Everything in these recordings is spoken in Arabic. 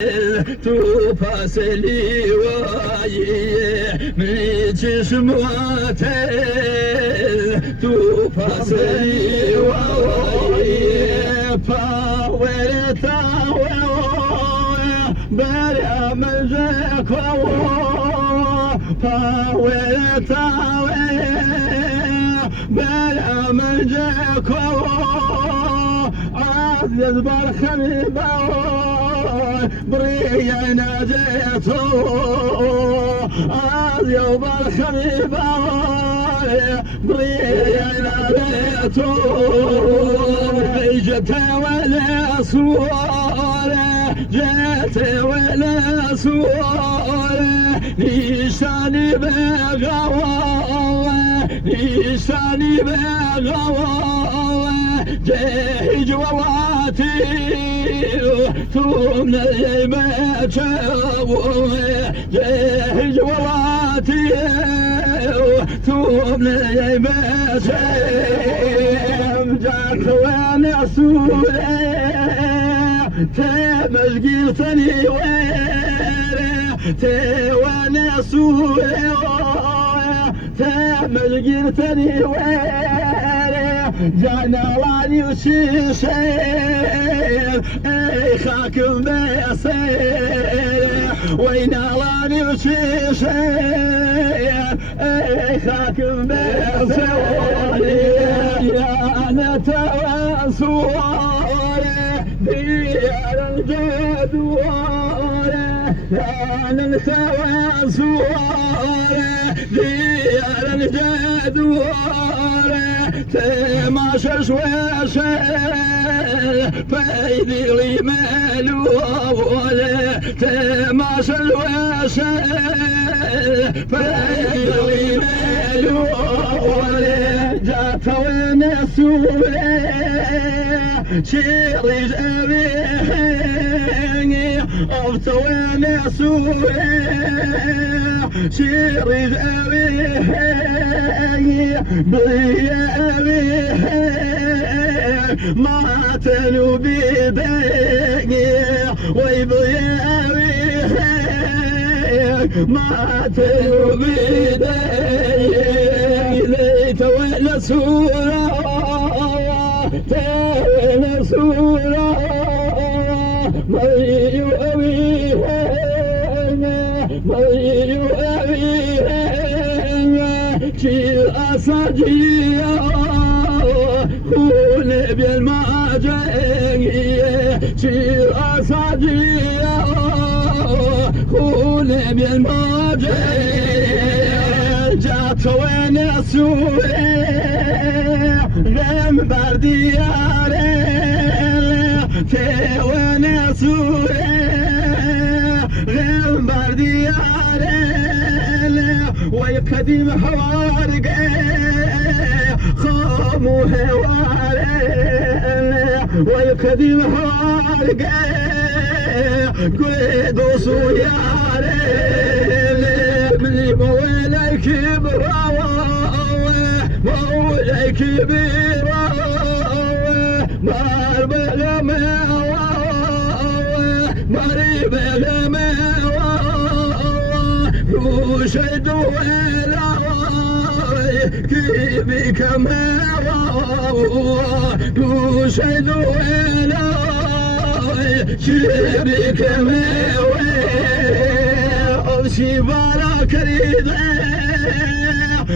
تو فاصلی وایی میچ شماتل تو فاصلی وایی پاورتا برا مزکو پاورتا برا مزکو عزيز برخمي بريا ناديتو عزيز برخمي بريا ناديتو جت ولا صور جت ولا صور نيشاني بغوا نيشاني بغوا جهج وواتي ثم يبتشو جهج وواتي ثم يبتشو جاك وانا سوري تمشقيتني ويري وانا سوري تمشقيتني ويري جانا واني وشيشير اي خاكم بيصير وينا واني وشيشير اي خاكم بيصير يا انا تواسور ديار الجدور يا انا تواسور ديار الجدور تماشى شواشة فايدي لي مالول تماشى شواشة فايدي لي مالول جات ونسولي شيري جابيني أفت ونسولي شيري جابيني ما تنوبي بيني ويبيعي ما تنوبي بيني ليت ولا سورة ولا سورة ما يؤوي ما يؤوي شيل أساجيا خون بالماجئ شيل أساجيا خون بالماجئ جات وين سوري غم بردياري في وين سوري غم بردياري ويقدم حوارق خامو هوارق ويقدم حوارق قيدو سويارق مني موليك براوة موليك براوة مار بلا ماوة ماري بلا ماوة وشد ولا كيفي كما وشد ولا كيفي كما أمشي بارك ريدة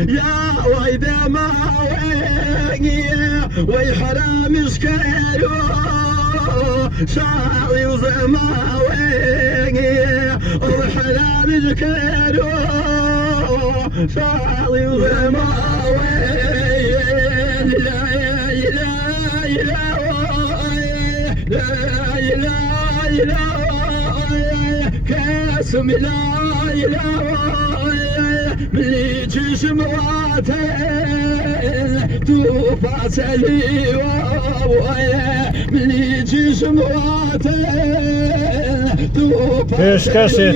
يا ويدا ما ويحرام شكايو شاعي وزماوي وحلال شكايو شاعي وزماوي لا إله إلا لا إله إلا كاسم لا إله ملي جسم واتل توفى سلي ملي جسم واتل توفى سلي